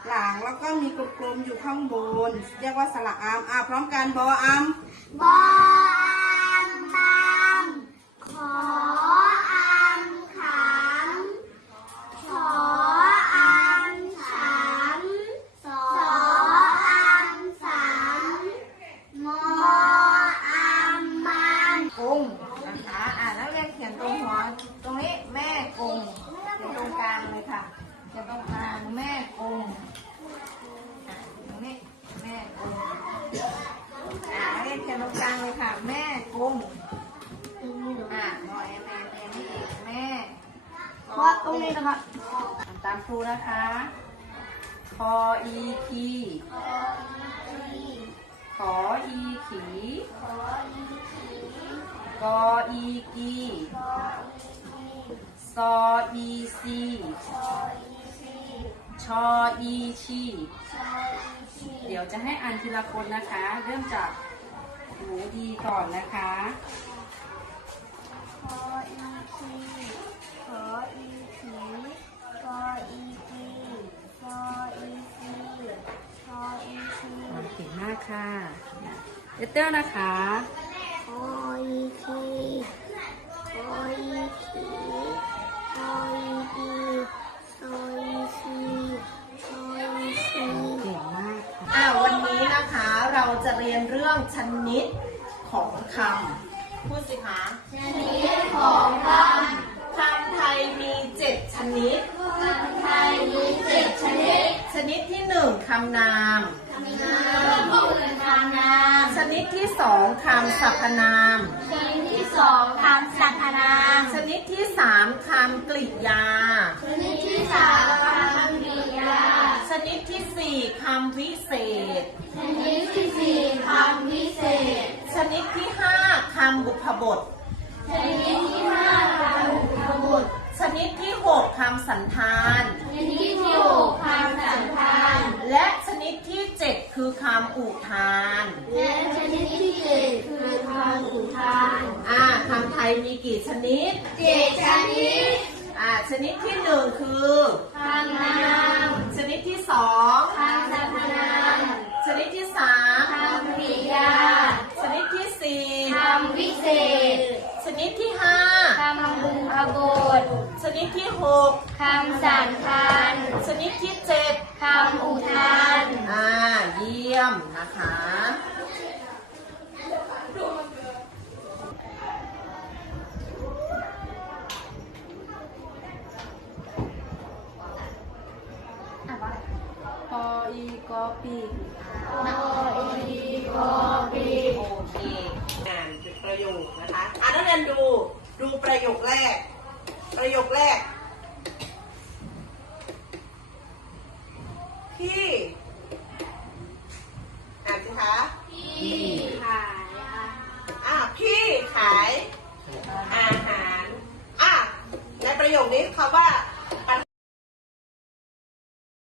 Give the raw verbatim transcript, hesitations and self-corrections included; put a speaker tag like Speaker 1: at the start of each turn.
Speaker 1: หลังแล้วก็มีกลมๆอยู่ข้างบนเรียกว่าสระอามอ่ะพร้อมกันบออาม
Speaker 2: บออามบามขออามขามขออามขามสออามสามมออามมาม
Speaker 1: กงนะคะอ่ะนักเรียนเขียนตรงหัวตรงนี้แม่กงเขียนตรงกลางเลยค่ะเขียนตรงกลางแม่กงอ่ะตรงนี้แม่กงอ่ะนักเรียนเขียนตรงกลางเลยค่ะแม่กงอ่ะหน่อยแม่แม่นี่เองแม่
Speaker 2: เพราะตรงนี้นะครับ
Speaker 1: ตามครูนะคะคออีคีขออีขีกออีกีซออีซีชออีชีเดี๋ยวจะให้อ่านทีละคนนะคะ เริ่มจากหนูดีก่อนนะคะ
Speaker 2: ขออีคีขออีขีกออีกีกออีซีชออีชี
Speaker 1: เก่งมากค่ะเลตเตอร์นะคะ
Speaker 2: ขออีคีขออีขีขออีกีขออีซีขออีชี
Speaker 1: เก่งมากค่ะ
Speaker 3: อ่าวันนี้นะคะเราจะเรียนเรื่องชนิดของคำพูดสิคะ
Speaker 2: ชนิดของคำ
Speaker 3: คำไทยมีเจ็ดชนิด
Speaker 2: คำไทยมีเจ็ดชนิด
Speaker 3: ชนิดที่หนึ่งคำนาม
Speaker 2: คำนามคือคำนาม
Speaker 3: ชนิดที่สองคำสรรพนาม
Speaker 2: ชนิดที่สองคำสรรพนาม
Speaker 3: ชนิดที่สามคำกริยา
Speaker 2: ชนิดที่สามคำกริยา
Speaker 3: ชนิดที่สี่คำวิเศษ
Speaker 2: ชนิดที่สี่คำวิเศษ
Speaker 3: ชนิดที่ห้าคำบุพบท
Speaker 2: ชนิดที่ห้าคำอุปบุตร
Speaker 3: ชนิดที่หกคำสันธาน
Speaker 2: ชนิดที่หกคำสันธาน
Speaker 3: และชนิดที่เจ็ดคือคำอุทาน
Speaker 2: และชนิดที่เจ็ดคือคำอุทาน
Speaker 3: อ่าคำไทยมีกี่ชนิด
Speaker 2: เจ็ดชนิด
Speaker 3: อ่าชนิดที่หนึ่งคือ
Speaker 2: คำนาม
Speaker 3: ชนิดที่สอง
Speaker 2: คำสรรพนาม
Speaker 3: ชนิดที่สาม
Speaker 2: คำกริยา
Speaker 3: ชนิดที่สี่
Speaker 2: คำวิเศษ
Speaker 3: ชนิดที่ห้า
Speaker 2: คำบุพบท
Speaker 3: ชนิดที่หก
Speaker 2: คำสันธาน
Speaker 3: ชนิดที่เจ็ด
Speaker 2: คำอุทาน
Speaker 3: อ่าเยี่ยมนะคะ
Speaker 1: พออีกอปี
Speaker 2: โออีโอปี
Speaker 3: โอเคอ่านเป็นประโยคนะคะอ่านนักเรียนดูดูประโยคแรก ประโยคแรกพี่อ่านสิคะ
Speaker 2: พี่ขายอา
Speaker 3: อ่ะพี่ขายอาหารอ่ะในประโยคนี้คำว่า